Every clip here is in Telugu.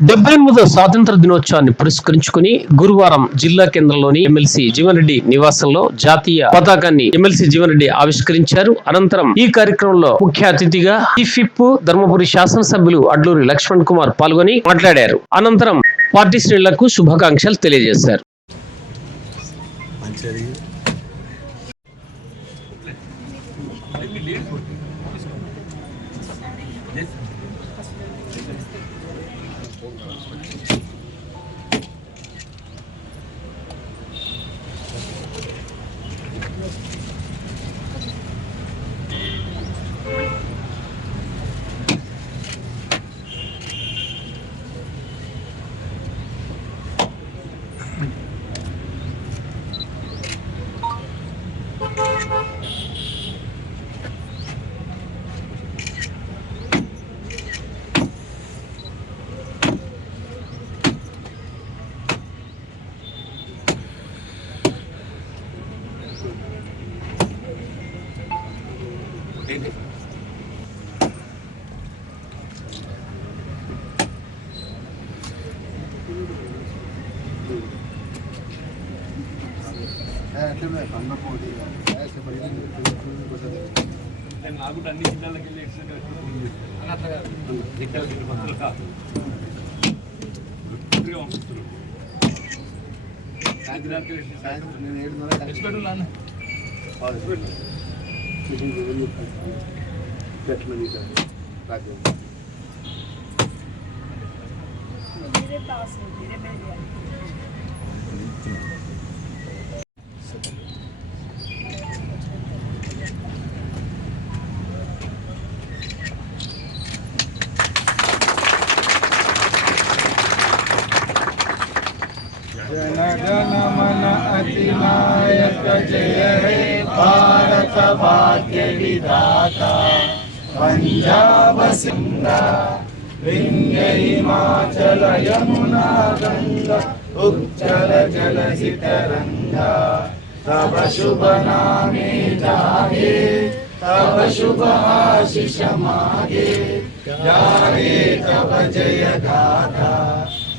78వ స్వాతంత్ర దినోత్సవాన్ని పురస్కరించుకుని గురువారం జిల్లా కేంద్రంలోని ఎమ్మెల్సీ జీవన్ రెడ్డి నివాసంలో జాతీయ పతాకాన్ని ఎమ్మెల్సీ జీవన్ రెడ్డి ఆవిష్కరించారు. అనంతరం ఈ కార్యక్రమంలో ముఖ్య అతిథిగా చీఫ్ విప్ ధర్మపురి శాసనసభ్యులు అడ్లూరి లక్ష్మణ్ కుమార్ పాల్గొని మాట్లాడారు. అనంతరం పార్టీ శ్రేణులకు శుభాకాంక్షలు తెలియజేశారు. నాకు అన్ని జిల్లాలకు వెళ్ళి जन मन अधिनायक जय हे भारत भाग्य विधाता पंजाब सिंध विंध्य हिमाचल यमुना गंगा उज्जल जलधि तरंगा तब शुभ नामे जागे तब शुभ आशीष मागे जागे तब जय गाथा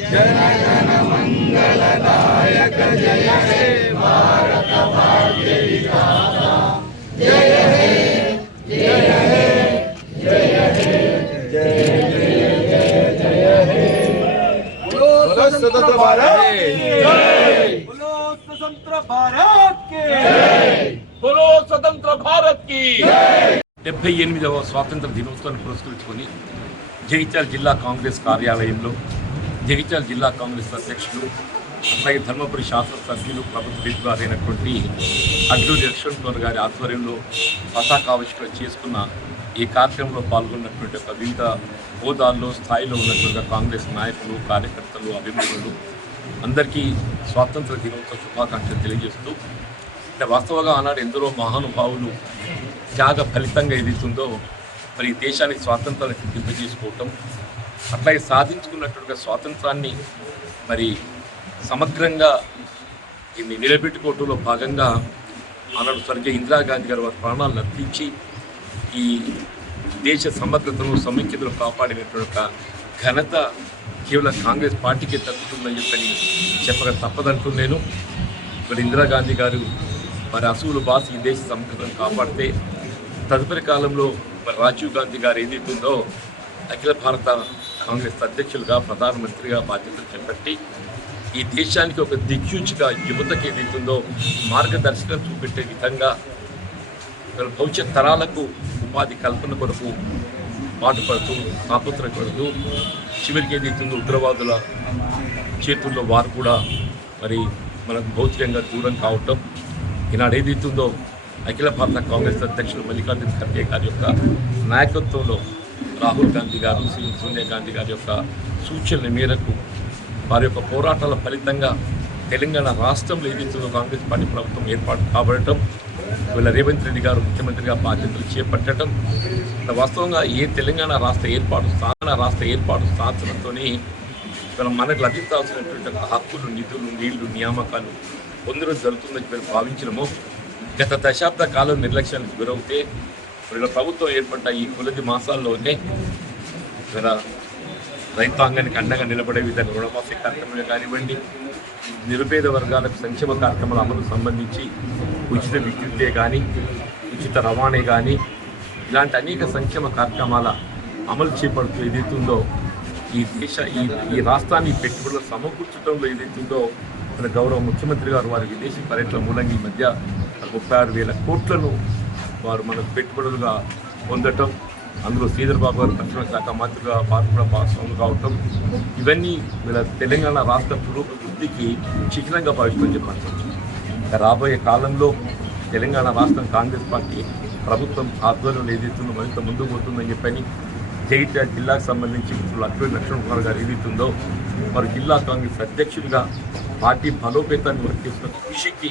जन गण मंगलदायक जय हे भारत भाग्य विधाता जय हे जय हे जय हे जय जय जय जय हे बोलो स्वतंत्र भारत की जय बोलो स्वतंत्र भारत की जय बोलो स्वतंत्र भारत की जय 78వ స్వాతంత్ర దినోత్సవాన్ని పురస్కరించుకొని జగిత్యాల జిల్లా కాంగ్రెస్ కార్యాలయంలో జగిత్యాల జిల్లా కాంగ్రెస్ అధ్యక్షులు అట్లాగే ధర్మపురి శాసనసభ్యులు ప్రభుత్వ విప్ గారైనటువంటి అడ్లూరి లక్ష్మణ్ కుమార్ గారి ఆధ్వర్యంలో పతాకావిష్కరణ చేసుకున్న ఈ కార్యక్రమంలో పాల్గొన్నటువంటి ఒక వివిధ హోదాల్లో స్థాయిలో ఉన్నటువంటి కాంగ్రెస్ నాయకులు కార్యకర్తలు అభిమానులు అందరికీ స్వాతంత్ర దినోత్సవ శుభాకాంక్షలు తెలియజేస్తూ వాస్తవంగా ఆనాడు ఎందరో మహానుభావులు త్యాగ ఫలితంగా ఏదైతుందో మరి ఈ దేశానికి స్వాతంత్రాన్ని సిద్ధింపజేసుకోవటం అట్లాగే సాధించుకున్నటువంటి స్వాతంత్రాన్ని మరి సమగ్రంగా దీన్ని నిలబెట్టుకోవటంలో భాగంగా ఆనాడు స్వర్గీయ ఇందిరాగాంధీ గారు వారి ప్రాణాలను అర్పించి ఈ దేశ సమగ్రతను సమైక్యతను కాపాడినటువంటి ఒక ఘనత కేవలం కాంగ్రెస్ పార్టీకే తగ్గుతుందని చెప్పని చెప్పక తప్పదంటూ నేను మరి ఇందిరాగాంధీ గారు మరి అసూలు బాస్ ఈ దేశ సమగ్రతను కాపాడితే తదుపరి కాలంలో మరి రాజీవ్ గాంధీ గారు ఏదైతుందో అఖిల భారత కాంగ్రెస్ అధ్యక్షులుగా ప్రధానమంత్రిగా బాధ్యతలు చేపట్టి ఈ దేశానికి ఒక దిక్సూచిగా యువతకి ఏదైతుందో మార్గదర్శకం చూపెట్టే విధంగా భవిష్యత్ తరాలకు ఉపాధి కల్పన కొరకు పాటుపడుతూ తాపత్రపడుతూ చివరికి ఏదైతుందో ఉగ్రవాదుల చేతుల్లో వారు కూడా మరి మనకు భౌతికంగా దూరం కావటం ఈనాడు ఏదైతుందో అఖిల భారత కాంగ్రెస్ అధ్యక్షులు మల్లికార్జున ఖర్గే గారి యొక్క నాయకత్వంలో రాహుల్ గాంధీ గారు సోనియా గాంధీ గారి యొక్క సూచనల మేరకు వారి యొక్క పోరాటాల ఫలితంగా తెలంగాణ రాష్ట్రంలో ఏదైతుందో కాంగ్రెస్ పార్టీ ప్రభుత్వం ఏర్పాటు కాబడటం వీళ్ళ రేవంత్ రెడ్డి గారు ముఖ్యమంత్రిగా బాధ్యతలు చేపట్టడం వాస్తవంగా ఏ తెలంగాణ రాష్ట్ర ఏర్పాటు సాధనతో ఇవాళ మనకు లభించాల్సినటువంటి హక్కులు నిధులు నీళ్లు నియామకాలు పొందడం జరుగుతుందని భావించడము గత దశాబ్ద కాలం నిర్లక్ష్యానికి గురవుతే వీళ్ళ ప్రభుత్వం ఏర్పడ్డ ఈ కొద్ది మాసాల్లోనే రైతాంగానికి అండగా నిలబడే విధంగా రుణమాఫీ కార్యక్రమమే కానివ్వండి, నిరుపేద వర్గాలకు సంక్షేమ కార్యక్రమాల అమలుకు సంబంధించి ఉచిత విద్యుత్తే కానీ, ఉచిత రవాణా కానీ, ఇలాంటి అనేక సంక్షేమ కార్యక్రమాల అమలు చేపడుతూ ఏదైతుందో ఈ రాష్ట్రాన్ని పెట్టుబడులు సమకూర్చడంలో ఏదైతుందో మన గౌరవ ముఖ్యమంత్రి గారు వారి విదేశీ పర్యటన మూలంగా ఈ మధ్య 36,000 కోట్లను వారు మనకు పెట్టుబడులుగా పొందటం, అందులో శ్రీధర్ బాబు గారు రక్షణ శాఖ మంత్రిగా వారు కూడా భాగస్వాములు కావటం, ఇవన్నీ వీళ్ళ తెలంగాణ రాష్ట్ర పురోభివృద్ధికి చిహ్నంగా భావిస్తూ చెప్పచ్చు. రాబోయే కాలంలో తెలంగాణ రాష్ట్రం కాంగ్రెస్ పార్టీ ప్రభుత్వం ఆధ్వర్యంలో ఏదైతుందో మరింత ముందుకు పోతుందని చెప్పని జగిత్యాల జిల్లాకు సంబంధించి అటువంటి లక్ష్మణ్ కుమార్ గారు ఏదైతుందో వారు జిల్లా కాంగ్రెస్ అధ్యక్షుడిగా పార్టీ బలోపేతాన్ని వారు చేసిన కృషికి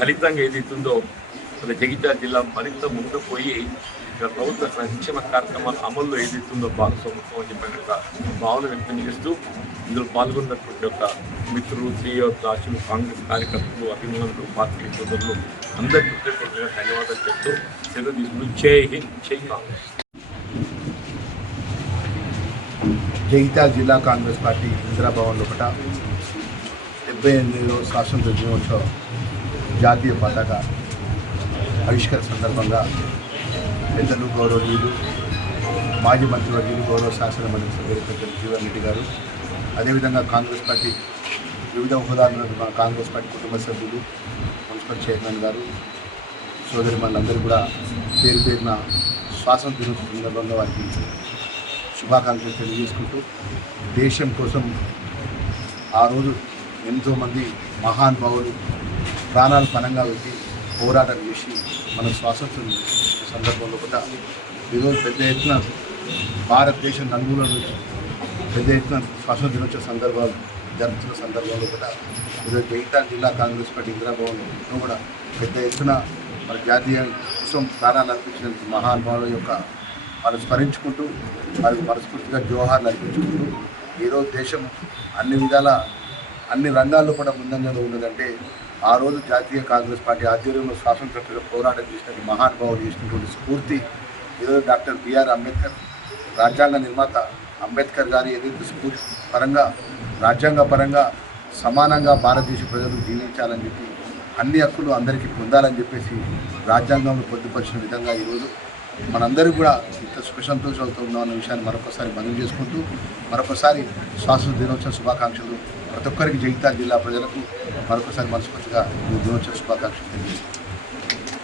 ఫలితంగా ఏదైతుందో మన జగిత్యాల జిల్లా మరింత ముందుకు పోయి ప్రభుత్వ సంక్షేమ కార్యక్రమాల అమల్లో ఏదైతుందో భాగస్వామ్యం అని చెప్పిన భావన వ్యక్తం చేస్తూ ఇందులో పాల్గొన్నటువంటి యొక్క మిత్రులు, శ్రేయోభిలాషులు, కాంగ్రెస్ కార్యకర్తలు, అభిమానులు, పార్టీ సోదరులు అందరికీ ధన్యవాదాలు చెప్తూ సెలవు తీసుకుంటూ జై హింద్, జై కాంగ్రెస్. జగిత్యాల జిల్లా కాంగ్రెస్ పార్టీ ఇందిరాభవన్ లోపల 78వ స్వాతంత్ర దినోత్సవం జాతీయ పతాక ఆవిష్కరణ సందర్భంగా పెద్దలు, గౌరవనీయులు, మాజీ మంత్రివర్యులు, గౌరవ శాసన మండలి సభ్యులు పెద్దలు జీవన్ రెడ్డి గారు, అదేవిధంగా కాంగ్రెస్ పార్టీ వివిధ హోదాల్లో మన కాంగ్రెస్ పార్టీ కుటుంబ సభ్యులు, మున్సిపల్ చైర్మన్ గారు, సోదరి మనందరూ కూడా పేరు పేరున స్వాతంత్ర దినోత్సవం సందర్భంగా వారికి శుభాకాంక్షలు తెలియజేసుకుంటూ, దేశం కోసం ఆ రోజు ఎంతోమంది మహానుభావులు ప్రాణాలు పణంగా పెట్టి పోరాటం చేసి మన స్వాతంత్రం సందర్భంలో కూడా ఈరోజు పెద్ద ఎత్తున భారతదేశం నలుగుల నుంచి పెద్ద ఎత్తున స్వాతంత్ర దినోత్సవ సందర్భాలు జరుగుతున్న సందర్భంలో కూడా ఈరోజు జగిత్యాల జిల్లా కాంగ్రెస్ పార్టీ ఇందిరాభవన్లో కూడా పెద్ద ఎత్తున మన జాతీయ కోసం ప్రాణాలు అర్పించిన మహానుభావుల యొక్క మనం స్మరించుకుంటూ వారికి మనస్ఫూర్తిగా జోహార్లు అర్పించుకుంటూ ఈరోజు దేశం అన్ని విధాల అన్ని రంగాల్లో కూడా ముందంజలో ఉన్నదంటే ఆ రోజు జాతీయ కాంగ్రెస్ పార్టీ ఆధ్వర్యంలో స్వాతంత్ర పోరాటం చేసినటువంటి మహానుభావులు చేసినటువంటి స్ఫూర్తి ఈరోజు డాక్టర్ బిఆర్ అంబేద్కర్ రాజ్యాంగ నిర్మాత అంబేద్కర్ గారి ఏదైతే స్ఫూర్తి పరంగా రాజ్యాంగ పరంగా సమానంగా భారతదేశ ప్రజలు జీవించాలని చెప్పి అన్ని హక్కులు అందరికీ పొందాలని చెప్పేసి రాజ్యాంగంలో పొందుపరిచిన విధంగా ఈరోజు మనందరూ కూడా ఇంత సుఖ సంతోషాలతో ఉన్నాం అన్న విషయాన్ని మరొకసారి మనం చేసుకుంటూ మరొకసారి స్వాతంత్ర దినోత్సవ శుభాకాంక్షలు ప్రతి ఒక్కరికి జగిత్యాల జిల్లా ప్రజలకు మరొకసారి మనస్ఫూర్తిగా దినోత్సవ శుభాకాంక్షలు తెలియజేస్తాం.